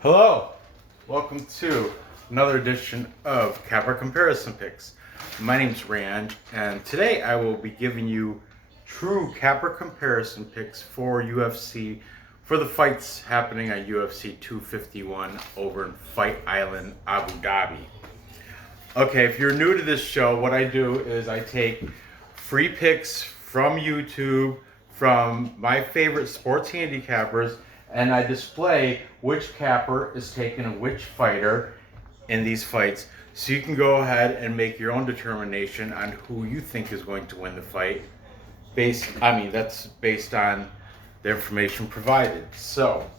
Hello, welcome to another edition of Capper Comparison Picks. My name's Rand, and today I will be giving you true Capper comparison picks for UFC for the fights happening at UFC 251 over in Fight Island, Abu Dhabi. Okay, if you're new to this show, what I do is I take free picks from YouTube, from my favorite sports handicappers, and I display which capper is taking a which fighter in these fights, so you can go ahead and make your own determination on who you think is going to win the fight. That's based on the information provided. So,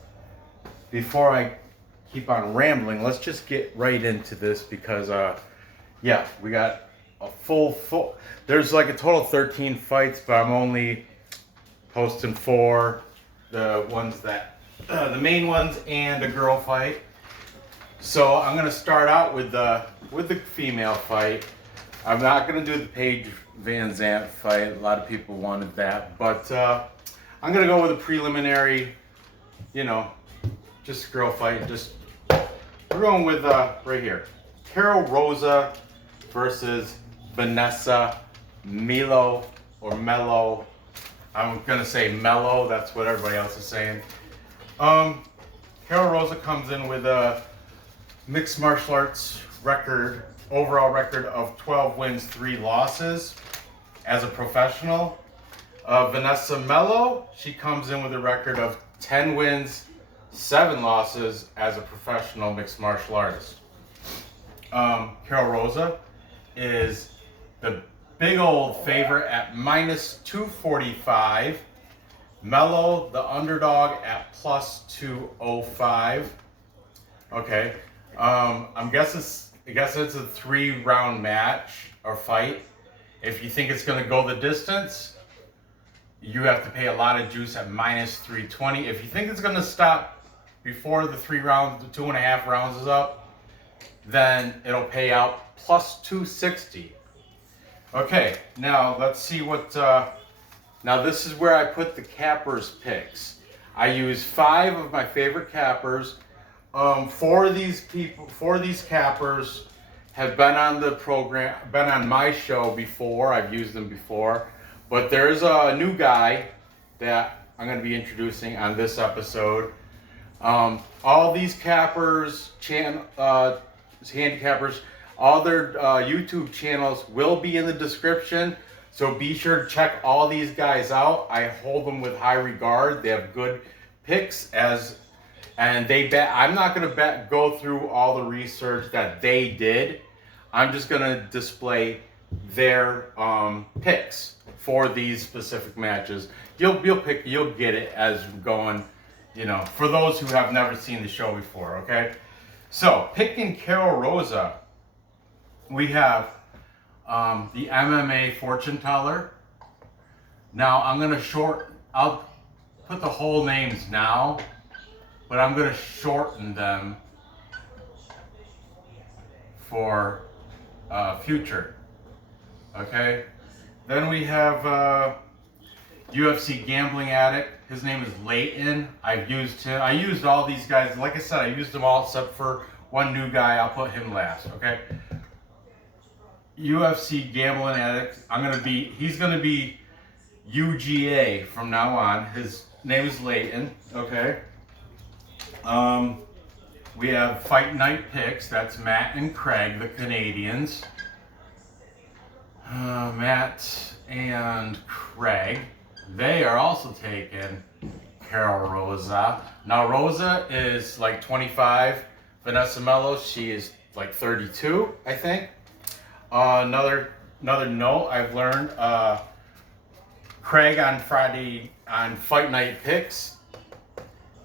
before I keep on rambling, let's just get right into this because, we got a full. There's like a total of 13 fights, but I'm only posting 4, the ones that. The main ones and a girl fight. So I'm gonna start out with the female fight. I'm not gonna do the Paige Van Zandt fight. A lot of people wanted that, but I'm gonna go with a preliminary. Just a girl fight. We're going with right here, Karol Rosa versus Vanessa Melo or Mello. I'm gonna say Mello. That's what everybody else is saying. Karol Rosa comes in with a mixed martial arts overall record of 12 wins, 3 losses as a professional. Vanessa Mello, she comes in with a record of 10 wins, 7 losses as a professional mixed martial artist. Karol Rosa is the big old favorite at minus 245. Mello, the underdog, at plus 205. Okay. I guess it's a 3-round match or fight. If you think it's going to go the distance, you have to pay a lot of juice at minus 320. If you think it's going to stop before the 2.5 rounds is up, then it'll pay out plus 260. Okay, now let's see what. Now this is where I put the cappers picks. I use 5 of my favorite cappers. 4 of these cappers have been on the program, been on my show before. I've used them before, but there's a new guy that I'm going to be introducing on this episode. All these cappers, handicappers, all their YouTube channels will be in the description. So be sure to check all these guys out. I hold them with high regard. They have good picks and they bet. I'm not going to go through all the research that they did. I'm just going to display their picks for these specific matches. You'll get it as going. For those who have never seen the show before. Okay, so picking Karol Rosa, we have. The MMA fortune teller. Now I'll put the whole names now, but I'm going to shorten them for future. Okay? Then we have UFC gambling addict. His name is Leighton. I used all these guys. Like I said, I used them all except for one new guy. I'll put him last. Okay? UFC gambling addict. He's gonna be UGA from now on. His name is Leighton. Okay. We have Fight Night picks. That's Matt and Craig, the Canadians. Matt and Craig. They are also taking Karol Rosa. Now Rosa is like 25. Vanessa Mello, she is like 32, I think. Another note I've learned, Craig on Friday on Fight Night Picks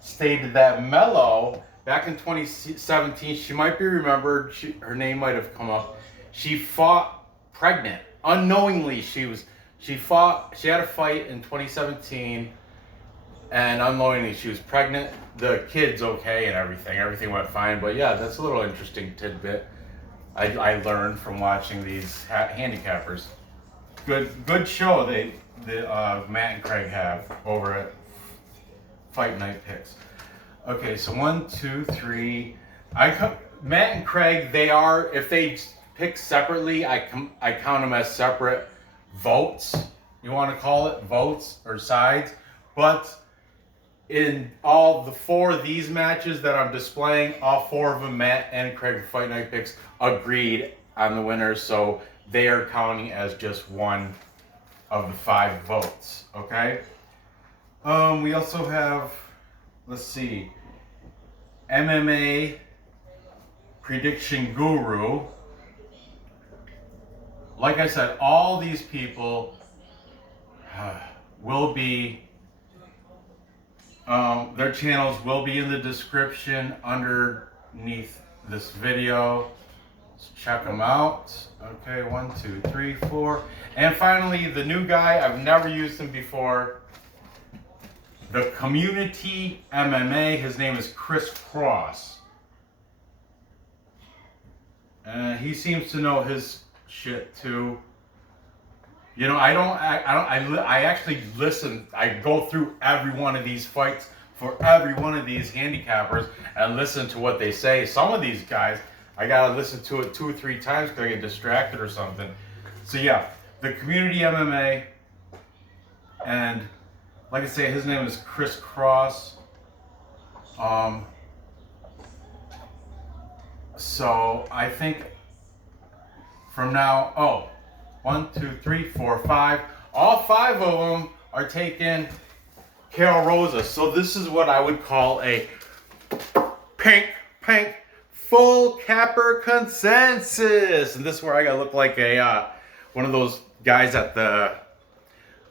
stated that Mello, back in 2017, she might be remembered, her name might have come up, she fought pregnant. Unknowingly, she had a fight in 2017, and unknowingly she was pregnant. The kid's okay and everything went fine, but yeah, that's a little interesting tidbit. I learned from watching these handicappers. Good show Matt and Craig have over at Fight Night Picks. Okay, so 1, 2, 3. Matt and Craig, they are, if they pick separately, I count them as separate votes. You want to call it votes or sides. But in all the 4 of these matches that I'm displaying, all 4 of them, Matt and Craig Fight Night Picks agreed on the winners. So they are counting as just one of the 5 votes. Okay. We also have, let's see, MMA Prediction Guru. Like I said, all these people will be, their channels will be in the description underneath this video. So check them out. Okay, 1, 2, 3, 4. And finally, the new guy, I've never used him before. The Community MMA, his name is Chris Cross. He seems to know his shit too. You know, I actually listen. I go through every one of these fights for every one of these handicappers and listen to what they say. Some of these guys, I gotta listen to it 2 or 3 times because I get distracted or something. So yeah, the Community MMA, and like I say, his name is Chris Cross. So I think from now, 1, 2, 3, 4, 5. All 5 of them are taking Karol Rosa. So this is what I would call a pink full capper consensus. And this is where I gotta look like a one of those guys at the,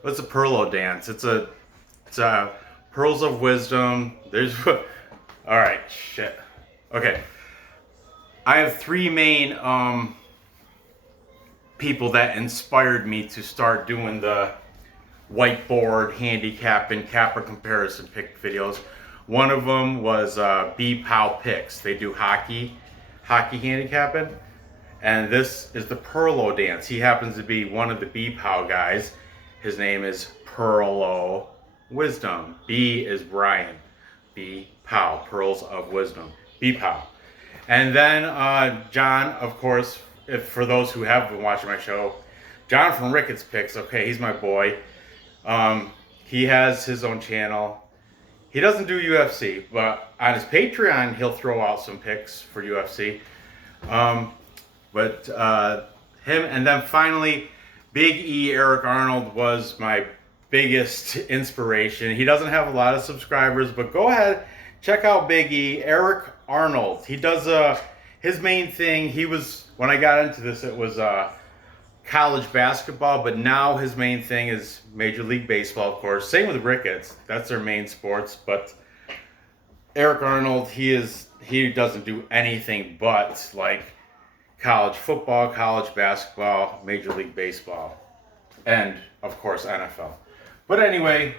what's a Perlo dance? It's Pearls of Wisdom. There's, all right, shit. Okay, I have 3 main people that inspired me to start doing the whiteboard handicap and capper comparison pick videos. One of them was B-Pow Picks. They do hockey handicapping, and this is the Perlo dance. He happens to be one of the B-Pow guys. His name is Perlo Wisdom. B is Brian. B-Pow, Pearls of Wisdom. B-Pow. And then John, of course, for those who have been watching my show, John from Ricketts Picks. Okay, he's my boy. He has his own channel. He doesn't do UFC, but on his Patreon, he'll throw out some picks for UFC. But him, and then finally, Big E, Eric Arnold, was my biggest inspiration. He doesn't have a lot of subscribers, but go ahead, check out Big E, Eric Arnold. He does his main thing, when I got into this, it was college basketball, but now his main thing is Major League Baseball, of course. Same with Ricketts, that's their main sports. But Eric Arnold, he doesn't do anything but like college football, college basketball, Major League Baseball, and of course NFL. But anyway,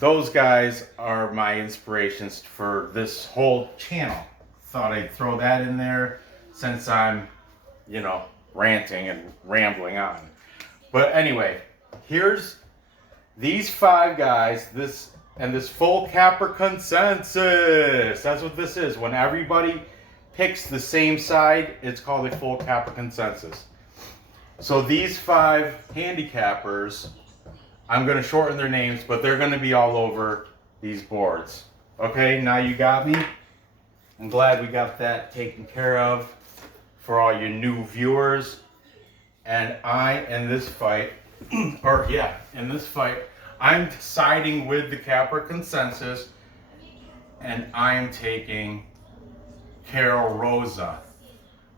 those guys are my inspirations for this whole channel. Thought I'd throw that in there since I'm, ranting and rambling on. But anyway, here's these 5 guys, this full capper consensus. That's what this is. When everybody picks the same side, it's called a full capper consensus. So these 5 handicappers, I'm going to shorten their names, but they're going to be all over these boards. Okay, now you got me. I'm glad we got that taken care of for all your new viewers. And in this fight, I'm siding with the capper consensus, and I'm taking Karol Rosa.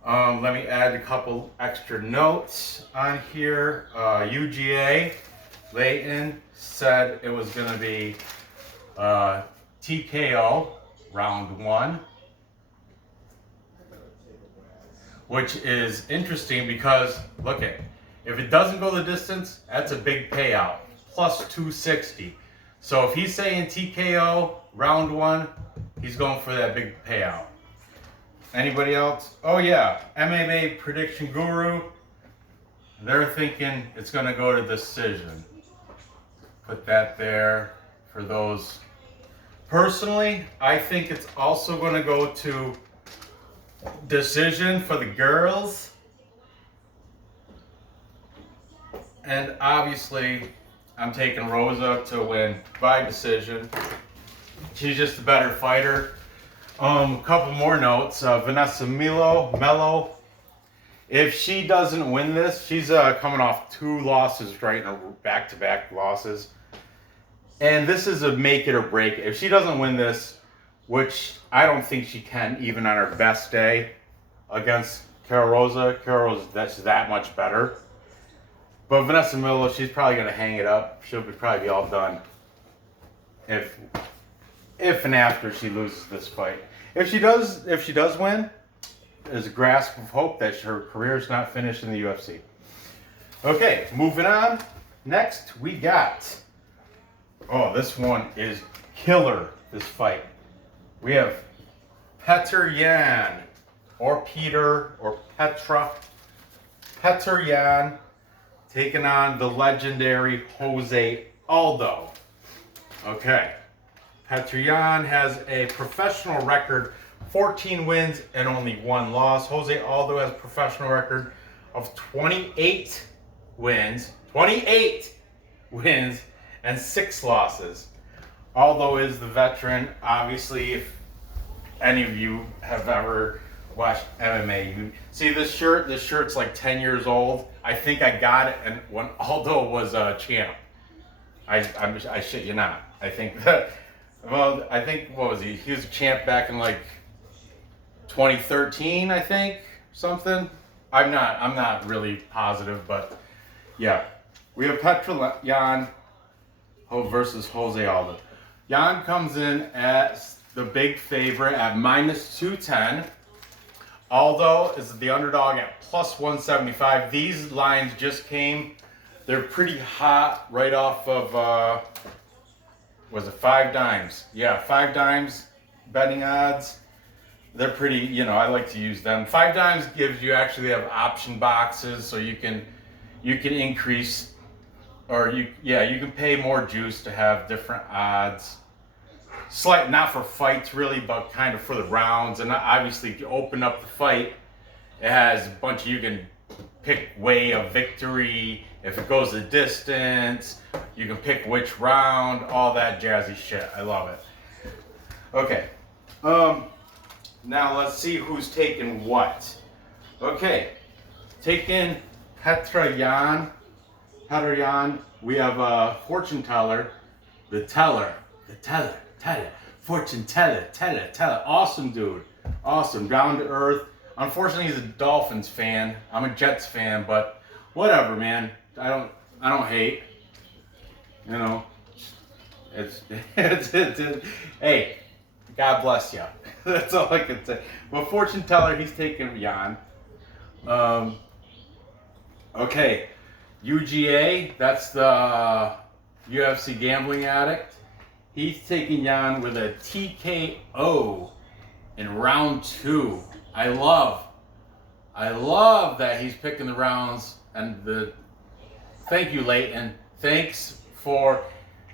Let me add a couple extra notes on here. UGA, Layton, said it was going to be TKO, round 1. Which is interesting because, look at, if it doesn't go the distance, that's a big payout, plus 260. So if he's saying TKO, round 1, he's going for that big payout. Anybody else? Oh yeah, MMA Prediction Guru, they're thinking it's going to go to decision. Put that there for those Personally, I think it's also going to go to decision for the girls. And obviously, I'm taking Rosa to win by decision. She's just a better fighter. A couple more notes. Vanessa Mello. If she doesn't win this, she's coming off 2 losses right now, back-to-back losses. And this is a make it or break. If she doesn't win this, which I don't think she can even on her best day against Rosa, that's that much better. But Vanessa Melo, she's probably going to hang it up. She'll probably be all done if and after she loses this fight. If she does win, there's a grasp of hope that her career is not finished in the UFC. Okay, moving on. Next, we got... Oh, this one is killer, this fight. We have Petr Yan, or Peter, or Petr Yan, taking on the legendary Jose Aldo. Okay. Petr Yan has a professional record, 14 wins and only 1 loss. Jose Aldo has a professional record of 28 wins and 6 losses. Aldo is the veteran. Obviously, if any of you have ever watched MMA, you see this shirt. This shirt's like 10 years old. I think I got it and when Aldo was a champ. I shit you not. I think that, well, I think, what was he? He was a champ back in like 2013, I think, something. I'm not really positive, but yeah. We have Petr Yan versus Jose Aldo. Yan comes in as the big favorite at -210. Aldo is the underdog at +175. These lines just came. They're pretty hot right off of, was it 5 Dimes? Yeah, 5 Dimes betting odds. They're pretty, I like to use them. 5 Dimes gives you actually have option boxes, so you can increase, or you can pay more juice to have different odds. Slight, not for fights really, but kind of for the rounds. And obviously, if you open up the fight, it has a bunch of, you can pick way of victory. If it goes the distance, you can pick which round, all that jazzy shit. I love it. Okay. Now let's see who's taking what. Okay. Taking Petr Yan. We have a fortune teller. The teller. Fortune teller. Awesome dude. Awesome. Down to earth. Unfortunately, he's a Dolphins fan. I'm a Jets fan, but whatever, man. I don't hate. It's hey, God bless you. That's all I can say. But fortune teller, he's taking Yan. Okay, UGA, that's the UFC gambling addict. He's taking Yan with a TKO in round 2. I love that he's picking the rounds and thank you, Leighton. Thanks for,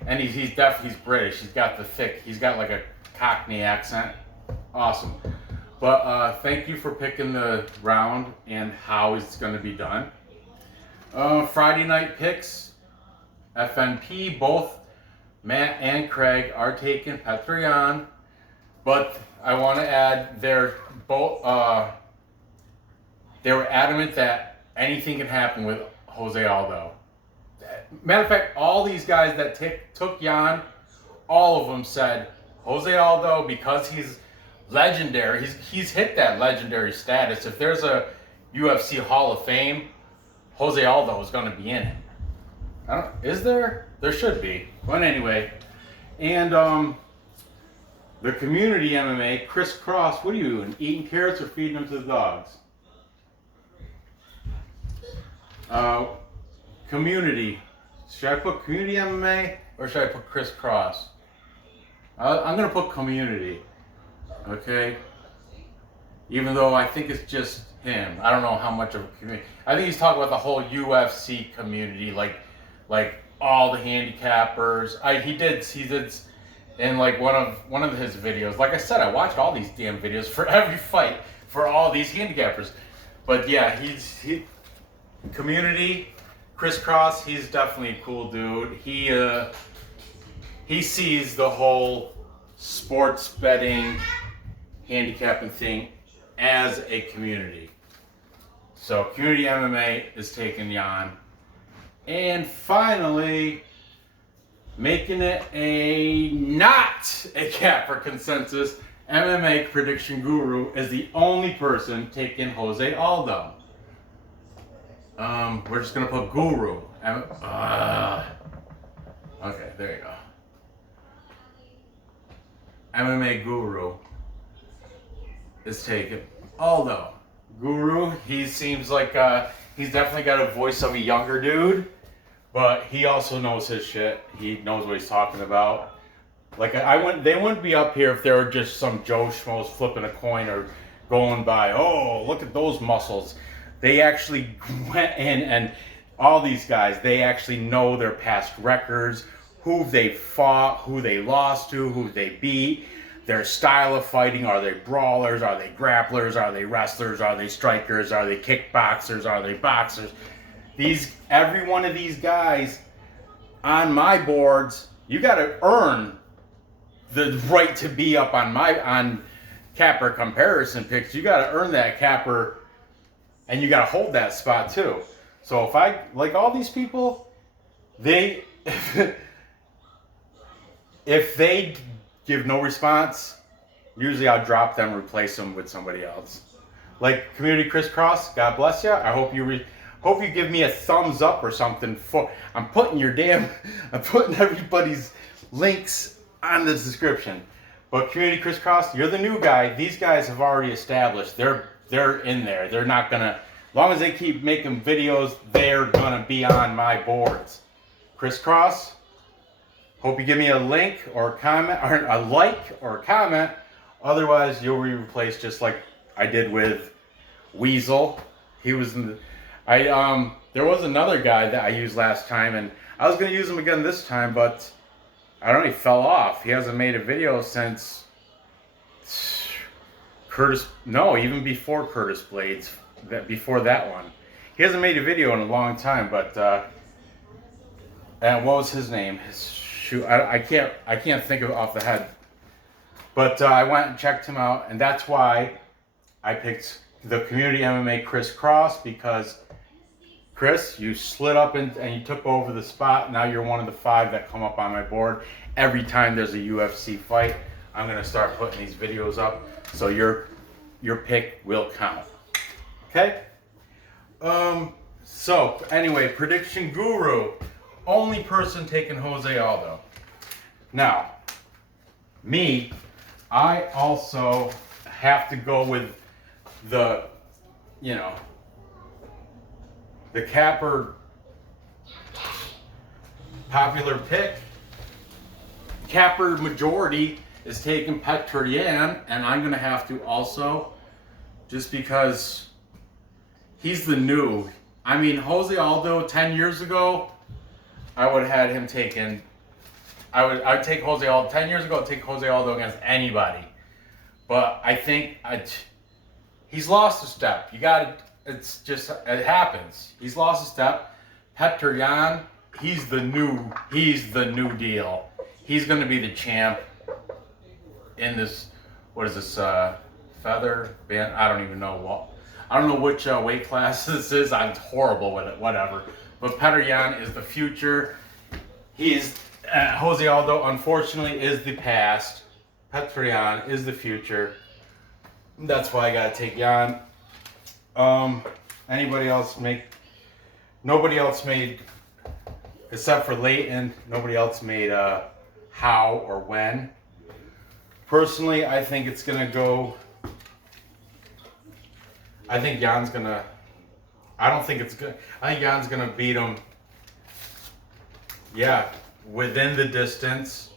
and he's British. He's got like a Cockney accent. Awesome. But thank you for picking the round and how it's going to be done. Friday night picks, FNP, both Matt and Craig are taking Petr Yan, but I want to add they were adamant that anything can happen with Jose Aldo. Matter of fact, all these guys that took Yan, all of them said Jose Aldo, because he's legendary, he's hit that legendary status. If there's a UFC Hall of Fame, Jose Aldo is going to be in it. Is there? There should be. But anyway, and the community MMA, Chris Cross, what are you doing? Eating carrots or feeding them to the dogs? Community. Should I put community MMA or should I put Chris Cross? I'm going to put community. Okay? Even though I think it's just him. I don't know how much of a community. I think he's talking about the whole UFC community, like all the handicappers. He did in like one of his videos. Like I said, I watched all these damn videos for every fight for all these handicappers. But yeah, he community crisscross. He's definitely a cool dude. He sees the whole sports betting, handicapping thing as a community. So community MMA is taking Jan. And finally, making it not a capper consensus, MMA prediction guru is the only person taking Jose Aldo. We're just gonna put guru. Okay, there you go. MMA guru is taking Aldo. Guru, he seems like he's definitely got a voice of a younger dude, but he also knows his shit. He knows what he's talking about. Like they wouldn't be up here if they were just some Joe Schmoes flipping a coin or going by, oh, look at those muscles. They actually went in, and all these guys, they actually know their past records, who they fought, who they lost to, who they beat, their style of fighting. Are they brawlers? Are they grapplers? Are they wrestlers? Are they strikers? Are they kickboxers? Are they boxers? Every one of these guys on my boards, you got to earn the right to be up on capper comparison picks. You got to earn that capper, and you got to hold that spot too. So if I like all these people, they if they give no response, usually I'll drop them, replace them with somebody else. Like community crisscross, God bless you. I hope you give me a thumbs up or something. I'm putting everybody's links on the description. But community crisscross, you're the new guy. These guys have already established they're in there. They're not gonna, as long as they keep making videos, they're gonna be on my boards. Crisscross, hope you give me a link or a comment, or a like or a comment. Otherwise, you'll be replaced just like I did with Weasel. He was in the, there was another guy that I used last time, and I was gonna use him again this time, but I don't know, he fell off. He hasn't made a video since even before Curtis Blades, before that one. He hasn't made a video in a long time, but and what was his name? I can't think of it off the head. But I went and checked him out, and that's why I picked the community MMA crisscross, because Chris, you slid up and you took over the spot. Now you're one of the 5 that come up on my board. Every time there's a UFC fight, I'm gonna start putting these videos up, so your pick will count. Okay? So anyway, prediction guru, only person taking Jose Aldo. Now, me, I also have to go with the capper popular pick. Capper majority is taking Petr, and I'm gonna have to also, just because he's the new. I mean, Jose Aldo 10 years ago, I would have had him taken. I'd take Jose Aldo 10 years ago. I'd take Jose Aldo against anybody, but I think he's lost a step. It happens. He's lost a step. Petr, he's the new deal. He's going to be the champ in this, what is this, feather band? I don't even know I don't know which weight class this is. I'm horrible with it, whatever. But Petr is the future. Jose Aldo, unfortunately, is the past. Petr is the future. That's why I got to take Jan. Nobody else made, except for Leighton, nobody else made how or when. Personally, I think it's going to go, I think Jan's going to, I don't think it's good. I think Jan's going to beat him, within the distance.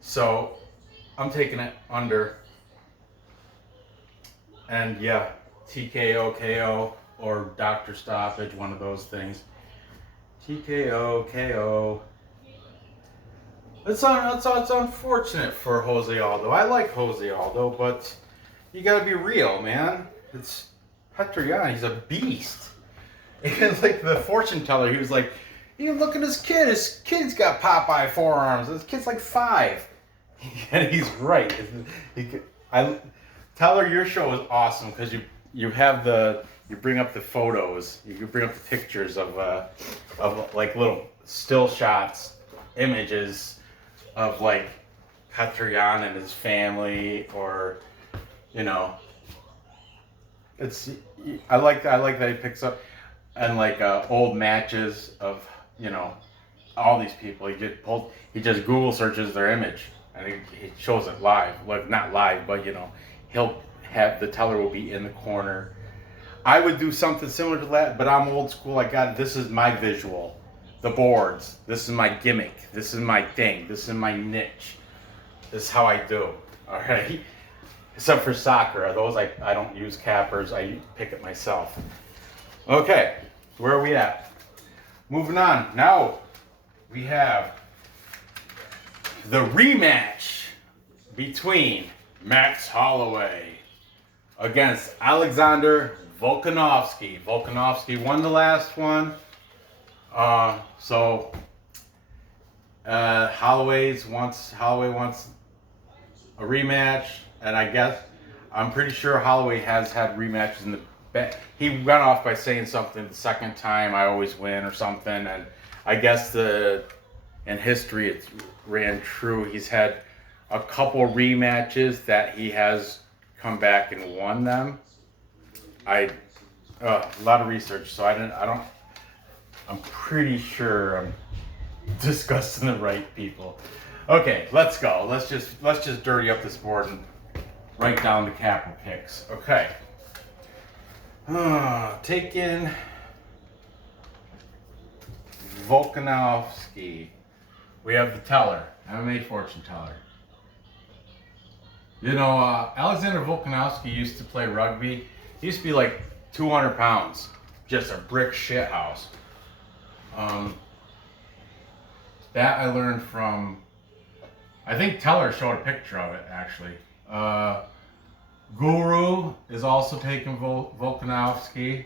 So, I'm taking it under. And TKO, KO, or doctor stoppage, one of those things. TKO, KO. It's unfortunate for Jose Aldo. I like Jose Aldo, but you gotta be real, man. It's Petr, he's a beast. It's like the fortune teller. He was like, you look at his kid. His kid's got Popeye forearms. His kid's like 5. And he's right. Teller, your show is awesome because you bring up the photos. You bring up the pictures of like little still shots, images of like Petr and his family, or I like that he picks up and like old matches of all these people. He just Google searches their image and he shows it live, like not live, but he'll have the teller will be in the corner. I would do something similar to that, but I'm old school. This is my visual. The boards. This is my gimmick. This is my thing. This is my niche. This is how I do. All right. Except for soccer. Those I don't use cappers. I pick it myself. Okay. Where are we at? Moving on. Now we have the rematch between Max Holloway against Alexander Volkanovski. Volkanovski won the last one. Holloway wants a rematch, and I'm pretty sure Holloway has had rematches in the back. He got off by saying something the second time, I always win or something, and I guess in history it ran true. He's had a couple rematches that he has come back and won them. A lot of research, so I'm pretty sure I'm discussing the right people. Okay, let's go. Let's just dirty up this board and write down the capital picks. Okay. Take in Volkanovski. We have the teller, MMA fortune teller. Alexander Volkanovski used to play rugby. He used to be like 200 pounds, just a brick shit house. That I learned from, I think Teller showed a picture of it actually. Guru is also taking Volkanovski.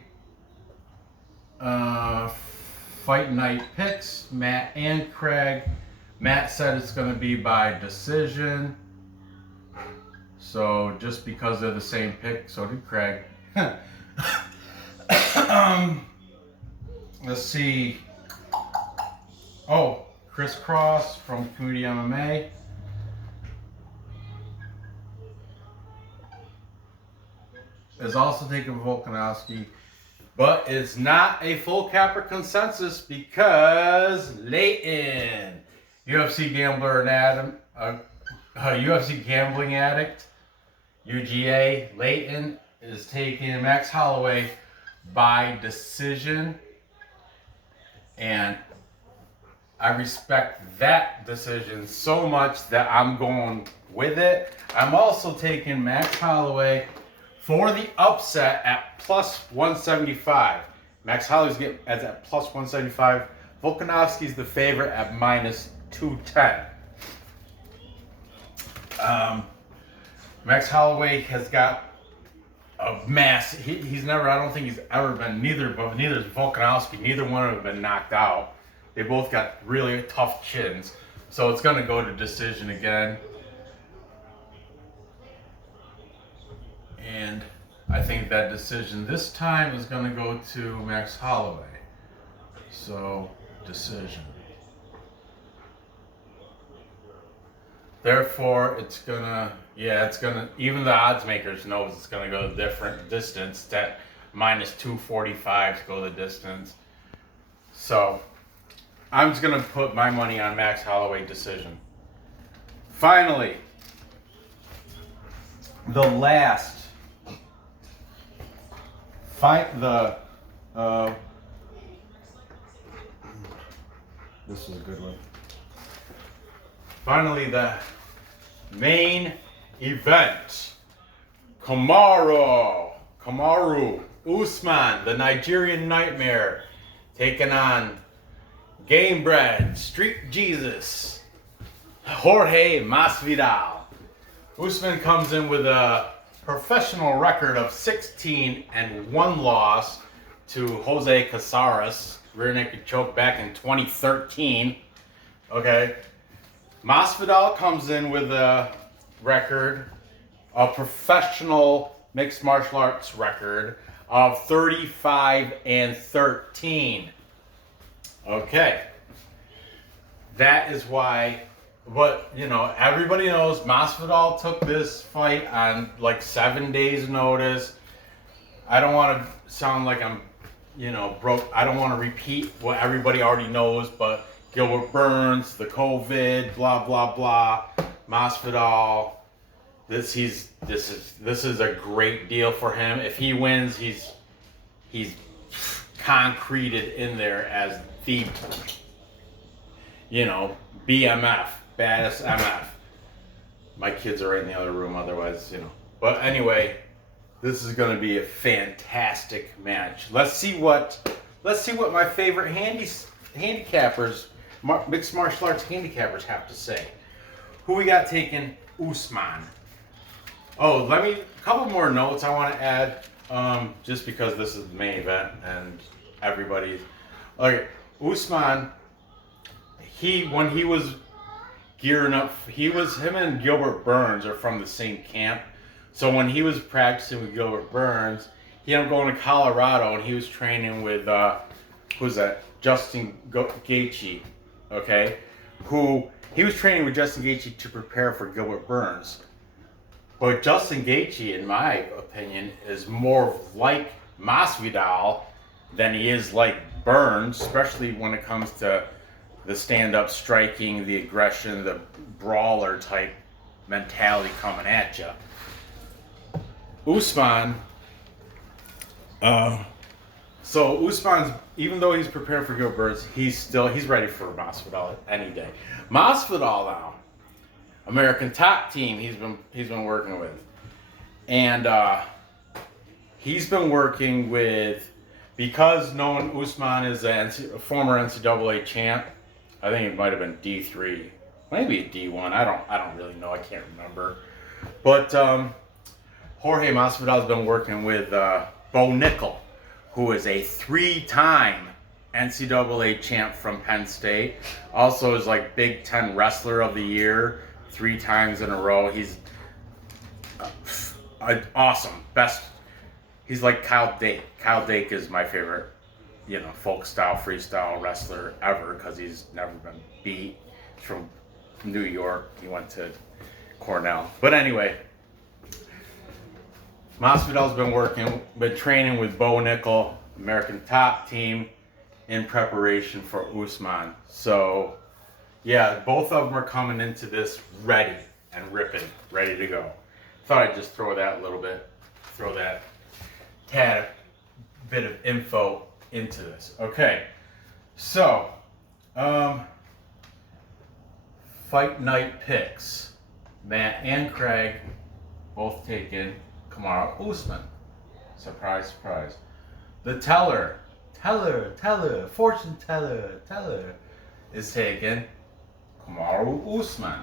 Fight night picks, Matt and Craig. Matt said it's going to be by decision. So just because they're the same pick, so did Craig. Let's see. Oh, Chris Cross from Community MMA. Is also taking Volkanovski, but it's not a full capper consensus because Leighton, UFC gambler and UFC gambling addict, UGA, Leighton is taking Max Holloway by decision, and I respect that decision so much that I'm going with it. I'm also taking Max Holloway for the upset at plus 175. Max Holloway's getting at plus 175. Volkanovski's the favorite at minus 210. Max Holloway has got a mass. He's never. I don't think he's ever been. Neither is Volkanovski. Neither one of them have been knocked out. They both got really tough chins. So it's going to go to decision again. And I think that decision this time is going to go to Max Holloway. So, decision. Therefore, even the odds makers knows it's going to go a different distance, that minus 245 to go the distance. So, I'm just going to put my money on Max Holloway decision. Finally, the last fight, this is a good one. Finally, the main event. Kamaru, Usman, the Nigerian Nightmare, taking on Game Bread, Street Jesus. Jorge Masvidal. Usman comes in with a professional record of 16 and 1 loss to Jose Casares, rear naked choke back in 2013. Okay. Masvidal comes in with a record, a professional mixed martial arts record of 35 and 13. Okay. That is why, but you know, everybody knows Masvidal took this fight on like 7 days notice. I don't want to sound like I'm, you know, broke. I don't want to repeat what everybody already knows, but Gilbert Burns, the COVID, blah blah blah. Masvidal, this is a great deal for him. If he wins, he's concreted in there as the, you know, BMF, baddest MF. My kids are in the other room, otherwise, you know. But anyway, this is going to be a fantastic match. Let's see what my favorite handicappers, mixed martial arts handicappers have to say. Who we got taking? Usman. Oh, a couple more notes I want to add, just because this is the main event and everybody's. Okay, Usman, when he was gearing up, him and Gilbert Burns are from the same camp. So when he was practicing with Gilbert Burns, he ended up going to Colorado and he was training with, who's that? Justin Gaethje, okay? He was training with Justin Gaethje to prepare for Gilbert Burns. But Justin Gaethje, in my opinion, is more like Masvidal than he is like Burns, especially when it comes to the stand-up striking, the aggression, the brawler type mentality coming at you. Usman, so Usman's, even though he's preparing for Gilbert Burns, he's ready for Masvidal any day. Masvidal now, American Top Team, he's been working with, and he's been working with, because knowing Usman is a former NCAA champ. I think it might have been D3, maybe D1. I don't really know. I can't remember. But Jorge Masvidal has been working with Bo Nickel, who is a 3-time NCAA champ from Penn State. Also is like Big Ten Wrestler of the Year 3 times in a row. He's awesome. Best. He's like Kyle Dake. Kyle Dake is my favorite, you know, folk style, freestyle wrestler ever, because he's never been beat. He's from New York. He went to Cornell. But anyway, Masvidal's been training with Bo Nickel, American Top Team, in preparation for Usman. So, yeah, both of them are coming into this ready and ripping, ready to go. Thought I'd just throw that tad bit of info into this. Okay, so fight night picks. Matt and Craig both taking Kamaru Usman. Surprise, surprise. The teller, fortune teller is taking Kamaru Usman.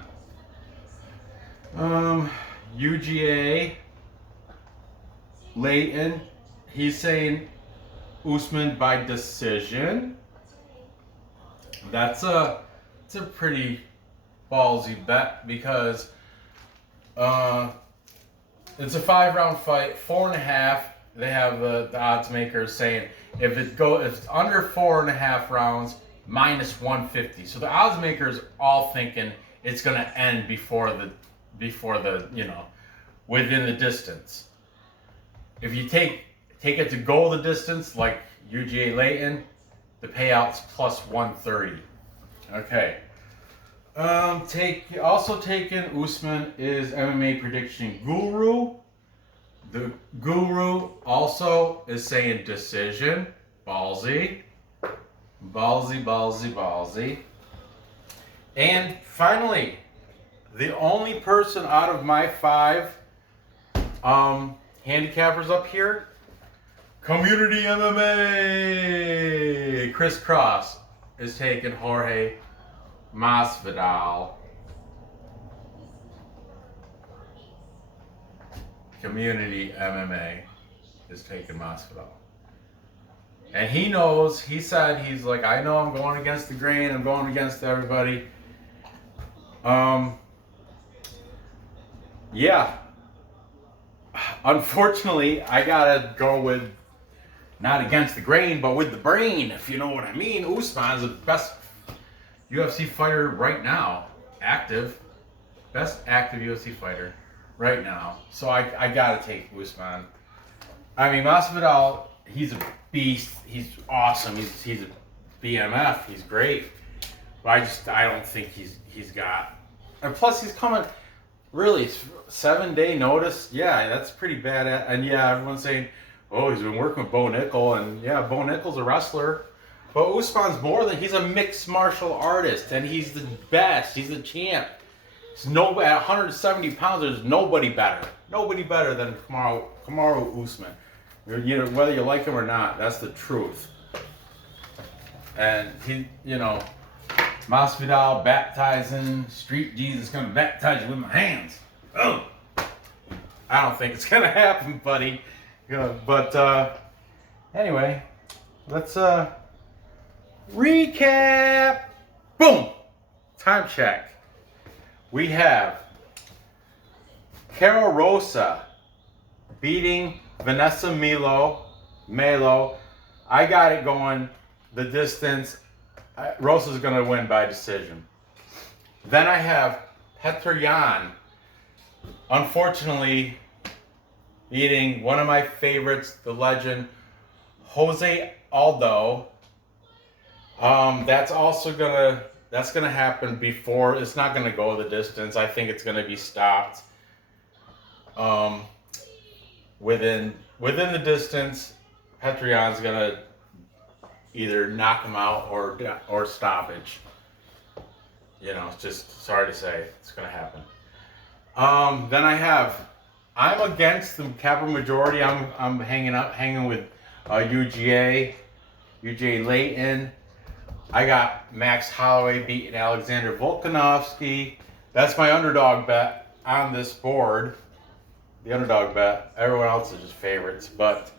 UGA Leighton, he's saying Usman by decision. It's a pretty ballsy bet, because it's a 5-round fight, 4.5. They have the odds makers saying if it's under 4.5 rounds, -150. So the odds makers all thinking it's gonna end before the you know, within the distance. If you take it to go the distance, like UGA Leighton, the payout's +130. Okay. Also taking Usman is MMA prediction guru. The guru also is saying decision. Ballsy. And finally, the only person out of my 5 handicappers up here, Community MMA, Chris Cross is taking Jorge Masvidal Community MMA is taking Masvidal. And he knows, he said, he's like, I know I'm going against the grain, I'm going against everybody. Yeah. Unfortunately, I gotta go with, not against the grain, but with the brain, if you know what I mean. Usman is the best UFC fighter right now. Active. Best active UFC fighter right now. So I gotta take Usman. I mean, Masvidal, he's a beast. He's awesome. He's a BMF. He's great. But I don't think he's got. And plus, he's coming. Really, 7-day notice. Yeah, that's pretty bad. And yeah, everyone's saying, oh, he's been working with Bo Nickel, and yeah, Bo Nickel's a wrestler. But Usman's more than, he's a mixed martial artist, and he's the best. He's the champ. At 170 pounds, there's nobody better. Nobody better than Kamaru Usman. You know, whether you like him or not, that's the truth. And he, you know, Masvidal baptizing, Street Jesus gonna baptize you with my hands. Oh, I don't think it's gonna happen, buddy. But anyway, let's recap. Boom. Time check. We have Karol Rosa beating Vanessa Melo. I got it going the distance. Rosa's going to win by decision. Then I have Petr, unfortunately, beating one of my favorites, the legend, Jose Aldo. That's gonna happen before. It's not gonna go the distance. I think it's gonna be stopped. Within the distance, Petrion's gonna either knock him out or stoppage. You know, it's just sorry to say, it's gonna happen. Then I'm against the capital majority. I'm hanging with UGA Layton. I got Max Holloway beating Alexander Volkanovski. That's my underdog bet on this board. The underdog bet. Everyone else is just favorites, but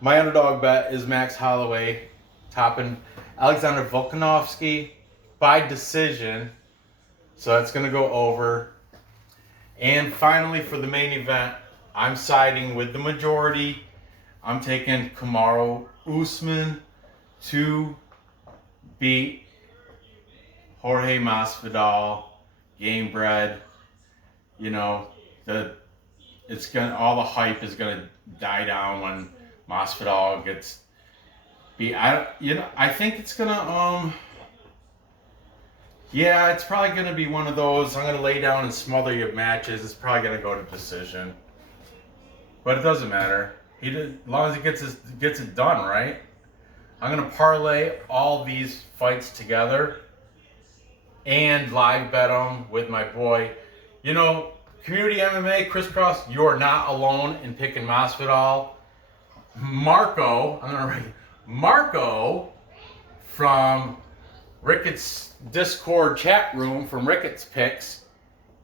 my underdog bet is Max Holloway topping Alexander Volkanovski by decision. So that's going to go over. And finally, for the main event, I'm siding with the majority. I'm taking Kamaru Usman to beat Jorge Masvidal, game bred. You know, all the hype is gonna die down when Masvidal gets beat. I think it's gonna yeah, it's probably gonna be one of those. I'm gonna lay down and smother your matches. It's probably gonna go to decision, but it doesn't matter. As long as he gets it done, right? I'm going to parlay all these fights together and live bet them with my boy. You know, Community MMA, Crisscross, you are not alone in picking Masvidal. Marco from Ricketts Discord chat room from Ricketts Picks,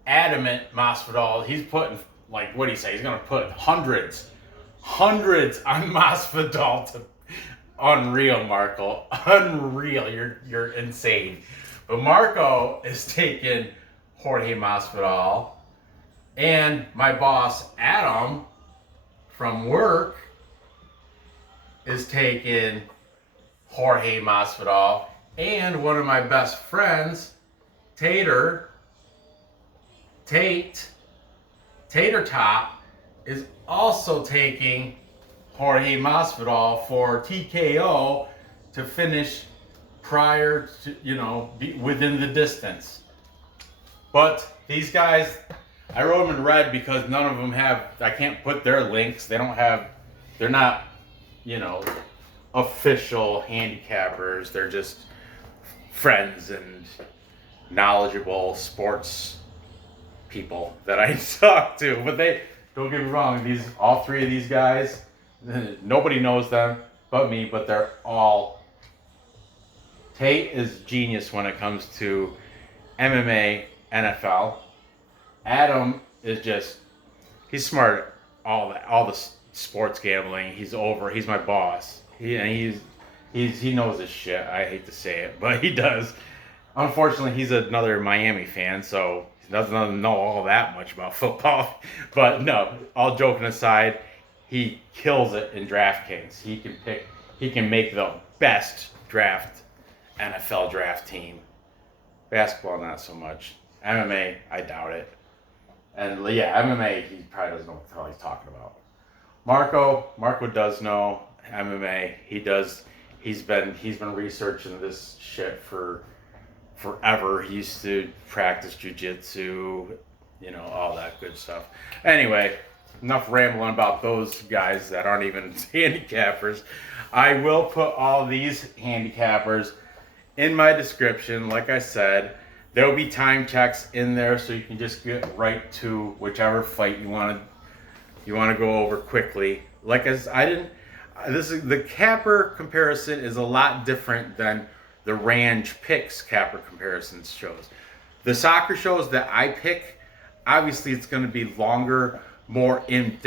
adamant Masvidal. He's putting, like, what do you say? He's going to put hundreds on Masvidal. Unreal, Marco. Unreal. You're insane. But Marco is taking Jorge Masvidal. And my boss, Adam, from work, is taking Jorge Masvidal. And one of my best friends, Tater Top, is also taking Jorge Masvidal for TKO to finish prior to, within the distance. But these guys, I wrote them in red because none of them I can't put their links. They're not, official handicappers. They're just friends and knowledgeable sports people that I talk to. But don't get me wrong, all three of these guys, nobody knows them but me, but they're all... Tate is genius when it comes to MMA, NFL. Adam is he's smart all the sports gambling. He's over. He's my boss. He knows his shit. I hate to say it, but he does. Unfortunately, he's another Miami fan, so he doesn't know all that much about football. But no, all joking aside, he kills it in DraftKings. He can make the best NFL draft team. Basketball, not so much. MMA, I doubt it. And yeah, MMA, he probably doesn't know what the hell he's talking about. Marco does know MMA. He's been researching this shit for forever. He used to practice jiu-jitsu, all that good stuff. Anyway, enough rambling about those guys that aren't even handicappers. I will put all these handicappers in my description. Like I said, there will be time checks in there, so you can just get right to whichever fight you want to go over quickly. The capper comparison is a lot different than the Range Picks capper comparisons shows. The soccer shows that I pick, obviously it's going to be longer, more in-depth